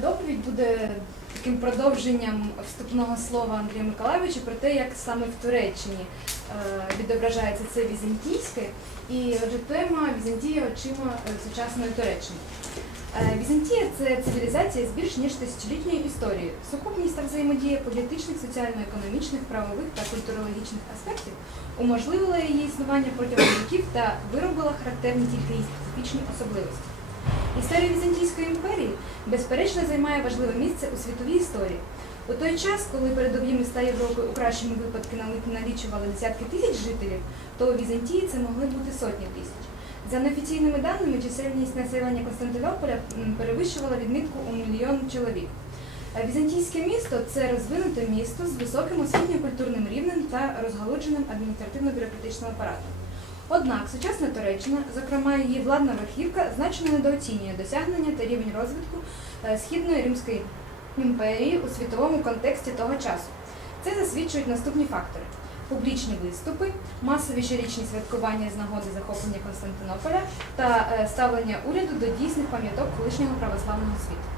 доповідь буде таким продовженням вступного слова Андрія Миколайовича про те, як саме в Туреччині е, відображається це візантійське. І отже, тема Візантія очима е, сучасної Туреччини. Е, Візантія це цивілізація з більш ніж тисячолітньою історією. Сукупність та взаємодія політичних, соціально-економічних, правових та культурологічних аспектів уможливила її існування протягом віків та виробила характерні тільки її специфічні особливості. Історія Візантійської імперії, безперечно, займає важливе місце у світовій історії. У той час, коли передові міста Європи у кращому випадку налічували десятки тисяч жителів, то у Візантії це могли бути сотні тисяч. За неофіційними даними, чисельність населення Константинополя перевищувала відмітку у мільйон чоловік. Візантійське місто це розвинуте місто з високим освітньо-культурним рівнем та розгалудженим адміністративно-бюрократичним апаратом. Однак сучасна Туреччина, зокрема її владна верхівка, значно недооцінює досягнення та рівень розвитку е, Східної Римської імперії у світовому контексті того часу. Це засвідчують наступні фактори: публічні виступи, масові щорічні святкування з нагоди захоплення Константинополя та е, ставлення уряду до дійсних пам'яток колишнього православного світу.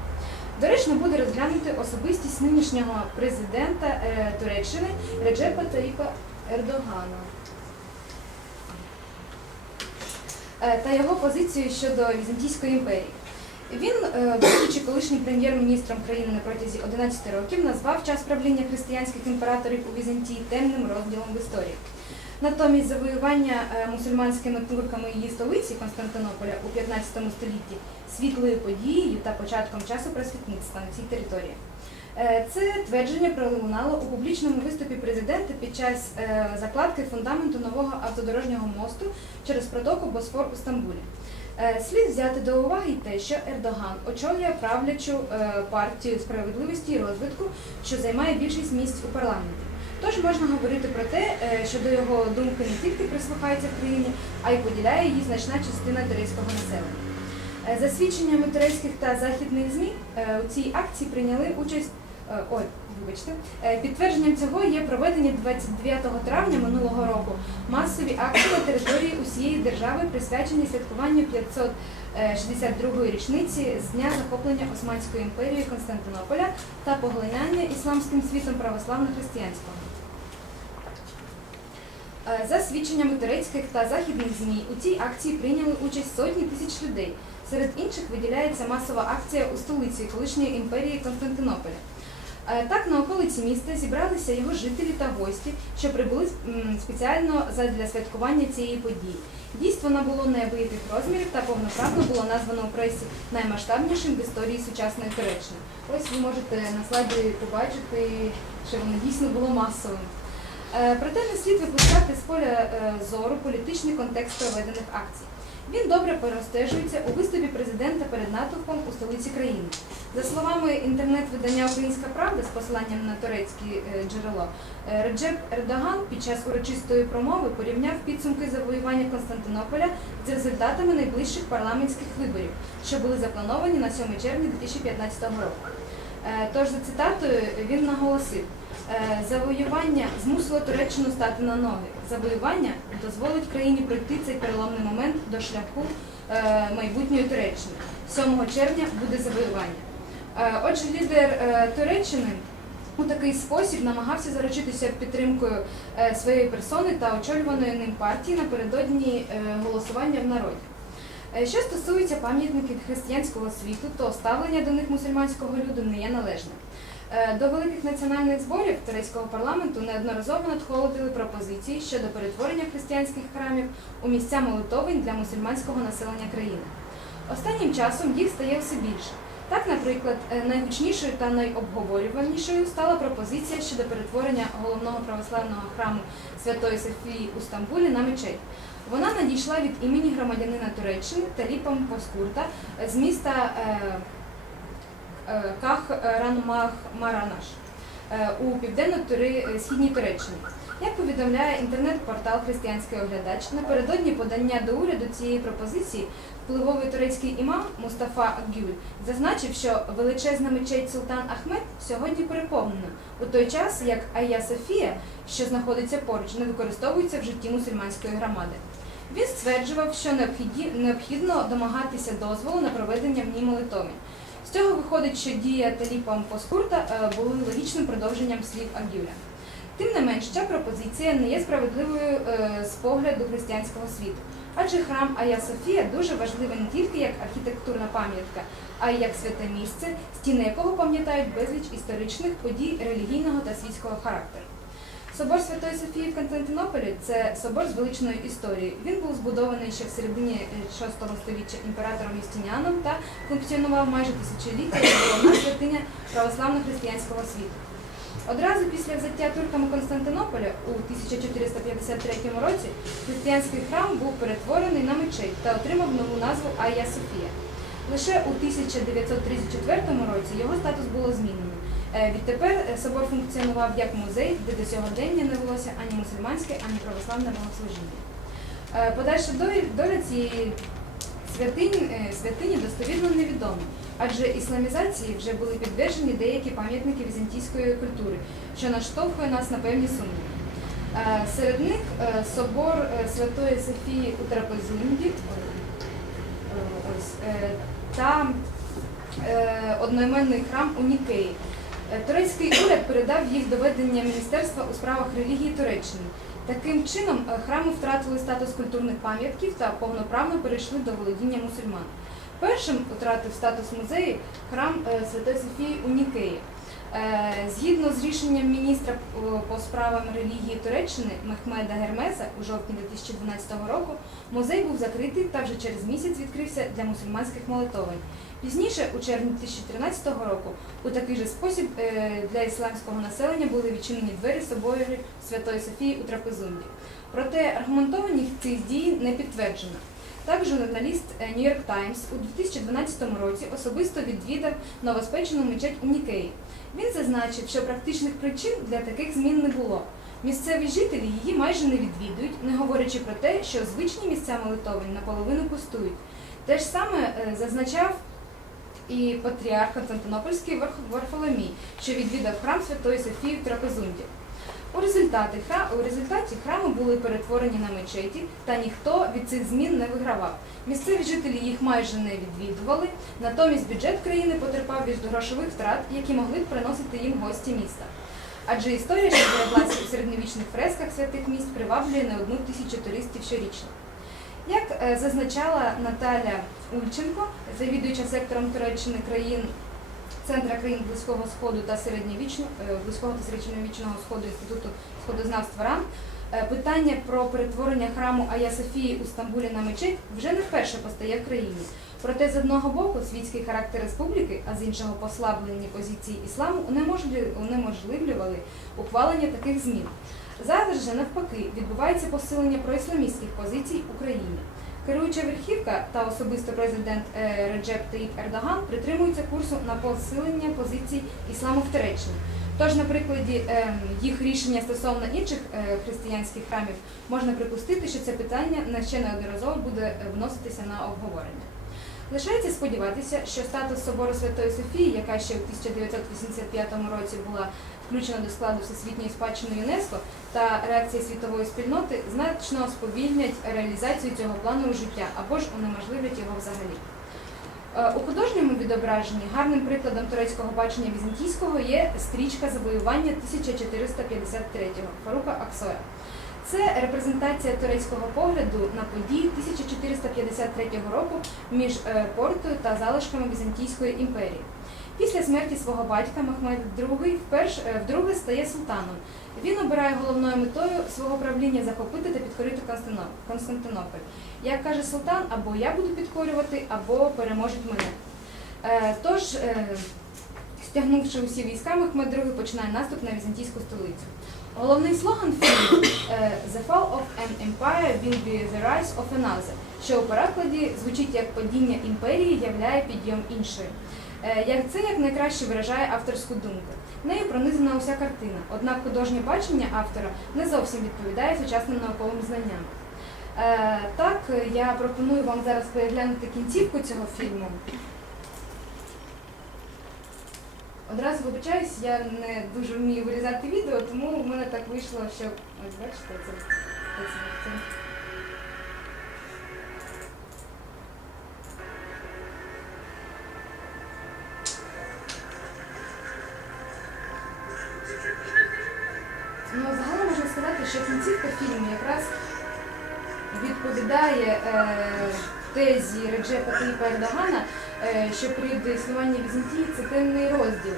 Доречно буде розглянути особистість нинішнього президента е, Туреччини Реджепа Таїпа Ердогана. Е, та його позицію щодо Візантійської імперії. Він, е, будучи колишнім прем'єр-міністром країни на протязі 11 років, назвав час правління християнських імператорів у Візантії темним розділом в історії. Натомість завоювання е, мусульманськими турками її столиці Константинополя у 15 столітті світлою подією та початком часу просвітництва на цій території. Е, Це твердження пролунало у публічному виступі президента під час е, закладки фундаменту нового автодорожнього мосту через протоку Босфор у Стамбулі. Е, Слід взяти до уваги й те, що Ердоган очолює правлячу партію справедливості і розвитку, що займає більшість місць у парламенті. Тож можна говорити про те, що до його думки не тільки прислухається в країні, а й поділяє її значна частина турецького населення. За свідченнями турецьких та західних ЗМІ у цій акції прийняли участь. Е, Ой, вибачте, Е, підтвердженням цього є проведення 29 травня минулого року масові акції на території усієї держави, присвячені святкуванню 562-ї річниці з дня захоплення Османської імперії Константинополя та поглинання ісламським світом православно-християнського. Е, За свідченнями турецьких та західних ЗМІ, у цій акції прийняли участь сотні тисяч людей. Серед інших виділяється масова акція у столиці колишньої імперії Константинополя. Так, на околиці міста зібралися його жителі та гості, що прибули спеціально для святкування цієї події. Дійство набуло неабияких розмірів та повноправно було названо у пресі наймасштабнішим в історії сучасної Туреччини. Ось ви можете на слайді побачити, що воно дійсно було масовим. Е, Проте не слід випускати з поля е, зору політичний контекст проведених акцій. Він добре простежується у виступі президента перед натовпом у столиці країни. За словами інтернет-видання Українська Правда з посиланням на турецьке джерело, е, Реджеп Ердоган під час урочистої промови порівняв підсумки завоювання Константинополя з результатами найближчих парламентських виборів, що були заплановані на 7 червня 2015 року. Е, Тож за цитатою він наголосив. Е, Завоювання змусило Туреччину стати на ноги. Завоювання дозволить країні пройти цей переломний момент до шляху е, майбутньої Туреччини. 7 червня буде завоювання. Отже, лідер Туреччини у такий спосіб намагався заручитися підтримкою своєї персони та очолюваної ним партії напередодні голосування в народі. Е, Що стосується пам'ятників християнського світу, то ставлення до них мусульманського люду не є належним. Е, До великих національних зборів турецького парламенту неодноразово надходили пропозиції щодо перетворення християнських храмів у місця молитовень для мусульманського населення країни. Останнім часом їх стає все більше. Так, наприклад, е, найгучнішою та найобговорюванішою стала пропозиція щодо перетворення головного православного храму Святої Софії у Стамбулі на мечеть. Вона надійшла від імені громадянина Туреччини Таліпа Поскурта з міста е, е, Кахранмахмаранаш е, у південно-східній Туреччині. Як повідомляє інтернет-портал Християнський оглядач, напередодні подання до уряду цієї пропозиції впливовий турецький імам Мустафа Гюль зазначив, що величезна мечеть Султан Ахмед сьогодні переповнена, у той час як Айя Софія, що знаходиться поруч, не використовується в житті мусульманської громади. Він стверджував, що необхідно домагатися дозволу на проведення в ній молитовень. З цього виходить, що дія Таліпа Поскурта е, були логічним продовженням слів Агюля. Тим не менш, ця пропозиція не є справедливою е, з погляду християнського світу, адже храм Ая Софія дуже важливий не тільки як архітектурна пам'ятка, а й як святе місце, стіни якого пам'ятають безліч історичних подій релігійного та світського характеру. Собор Святої Софії в Константинополі це собор з величною історією. Він був збудований ще в середині е, VI століття імператором Юстиніаном та функціонував майже тисячоліття як головна святиня православно-християнського світу. Одразу після взяття турками Константинополя у 1453 році християнський храм був перетворений на мечеть та отримав нову назву Айя Софія. Лише у 1934 році його статус було змінено. Е, Відтепер е, собор функціонував як музей, де до сьогодення не велося ані мусульманське, ані православне богослужіння. Е, Подальша доля- цієї святині, е, святині достовірно невідома, адже ісламізації вже були підтверджені деякі пам'ятники візантійської культури, що наштовхує нас на певні сумніви. Е, Серед них е, собор Святої Софії у Трапезунді та одноіменний храм у Нікеї. Турецький уряд передав їх до ведення Міністерства у справах релігії Туреччини. Таким чином, е, храми втратили статус культурних пам'ятків та повноправно перейшли до володіння мусульман. Першим втратив статус музею храм е, Святої Софії у Нікеї. Е, Згідно з рішенням міністра е, по справам релігії Туреччини Мехмеда Гермеса у жовтні 2012 року музей був закритий та вже через місяць відкрився для мусульманських молитовень. Пізніше, у червні 2013 року, у такий же спосіб е, для ісламського населення були відчинені двері собору Святої Софії у Трапезунді. Проте аргументованість цих дій не підтверджено. Так, журналіст New York Times у 2012 році особисто відвідав новоспечену мечеть у Нікеї. Він зазначив, що практичних причин для таких змін не було. Місцеві жителі її майже не відвідують, не говорячи про те, що звичні місця молитовень наполовину пустують. Те ж саме е, зазначав і патріарх Константинопольський Варфоломій, що відвідав храм Святої Софії в Трапезунді. У результаті, у результаті храми були перетворені на мечеті, та ніхто від цих змін не вигравав. Місцеві жителі їх майже не відвідували, натомість бюджет країни потерпав від грошових втрат, які могли б приносити їм гості міста. Адже історія, що збереглася у середньовічних фресках святих міст, приваблює не одну тисячу туристів щорічно. Як е, зазначала Наталя Ульченко, завідуюча сектором Туреччини країн Центра країн Близького Сходу та середньовічного Близького та середньовічного сходу інституту сходознавства РАН, е, питання про перетворення храму Ая Софії у Стамбулі на мечеть вже не вперше постає в країні. Проте з одного боку світський характер республіки, а з іншого послаблені позиції ісламу унеможливлювали ухвалення таких змін. Зараз же навпаки відбувається посилення проісламістських позицій в Україні. Керуюча верхівка та особисто президент е, Реджеп Таїп Ердоган притримуються курсу на посилення позицій ісламу в Туреччині. Тож, на прикладі е, їх рішення стосовно інших е, християнських храмів можна припустити, що це питання ще неодноразово буде вноситися на обговорення. Лишається сподіватися, що статус собору Святої Софії, яка ще у 1985 році була включена до складу Всесвітньої спадщини ЮНЕСКО, та реакція світової спільноти значно сповільнять реалізацію цього плану у життя або ж унеможливлять його взагалі. Е, У художньому відображенні гарним прикладом турецького бачення візантійського є стрічка завоювання 1453-го Фарука Аксоя. Це репрезентація турецького погляду на події 1453 року між е, Портою та залишками Візантійської імперії. Після смерті свого батька Мехмед II вперше е, вдруге стає султаном. Він обирає головною метою свого правління захопити та підкорити Константинополь. Як каже султан, або я буду підкорювати, або переможуть мене. Е, Тож, е, стягнувши усі війська, Мехмед II починає наступ на візантійську столицю. Головний слоган фільму The Fall of an Empire will be the rise of another, що у перекладі звучить як падіння імперії являє підйом іншої. Е, Як це як найкраще виражає авторську думку. Нею пронизана уся картина, однак художнє бачення автора не зовсім відповідає сучасним науковим знанням. Е, Так, я пропоную вам зараз переглянути кінцівку цього фільму. Одразу вибачаюсь, я не дуже вмію вирізати відео, тому в мене так вийшло, що ось бачите, це, це, це. Якраз відповідає е, тезі Реджепа Таїпа Ердогана, е, що період існування Візантії це темний розділ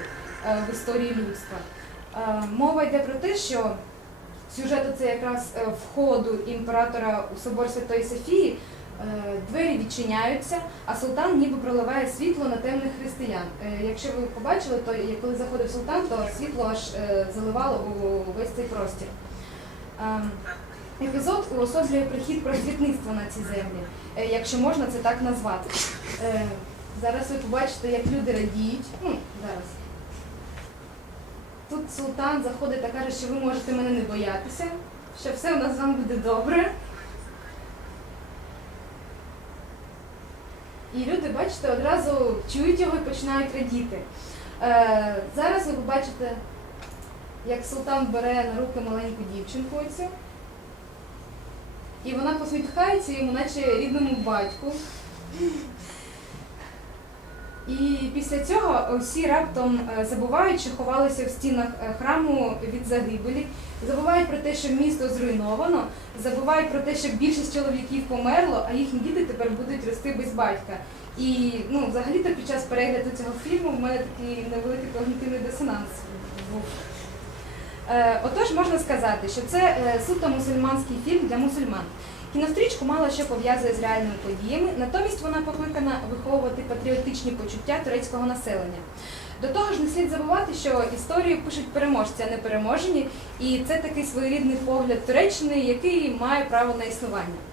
е, в історії людства. Мова йде про те, що сюжет це якраз входу імператора у собор Святої Софії. Двері відчиняються, а султан ніби проливає світло на темних християн. Якщо ви побачили, то коли заходив султан, то світло аж заливало весь цей простір. Епізод уособлює прихід просвітництва на ці землі, е, якщо можна це так назвати. Е, Зараз ви побачите, як люди радіють. Ну, зараз. Тут султан заходить та каже, що ви можете мене не боятися, що все у нас з вами буде добре. І люди, бачите, одразу чують його і починають радіти. Е, зараз ви побачите, як султан бере на руки маленьку дівчинку оцю. І вона посміхається йому, наче рідному батьку. І після цього всі раптом е, забувають, що ховалися в стінах е, храму від загибелі, забувають про те, що місто зруйновано, забувають про те, що більшість чоловіків померло, а їхні діти тепер будуть рости без батька. І ну, взагалі-то під час перегляду цього фільму в мене такий невеликий когнітивний дисонанс був. Е, Отож, можна сказати, що це е, суто мусульманський фільм для мусульман. Кінострічку мало що пов'язує з реальними подіями, натомість вона покликана виховувати патріотичні почуття турецького населення. До того ж, не слід забувати, що історію пишуть переможці, а не переможені, і це такий своєрідний погляд Туреччини, який має право на існування.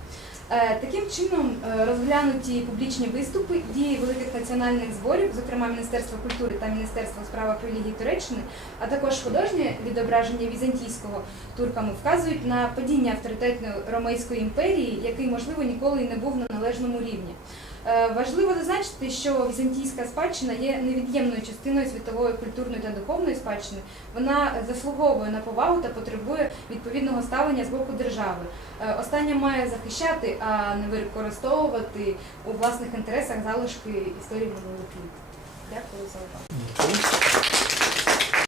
Е, Таким чином е, розглянуті публічні виступи дії великих національних зборів, зокрема Міністерства культури та Міністерства справ релігії Туреччини, а також художнє відображення візантійського турками вказують на падіння авторитетної Ромейської імперії, який, можливо, ніколи і не був на належному рівні. Е, Важливо зазначити, що візантійська спадщина є невід'ємною частиною світової культурної та духовної спадщини. Вона заслуговує на повагу та потребує відповідного ставлення з боку держави. Е, Остання має захищати, а не використовувати у власних інтересах залишки історії минулих літ. Дякую за увагу.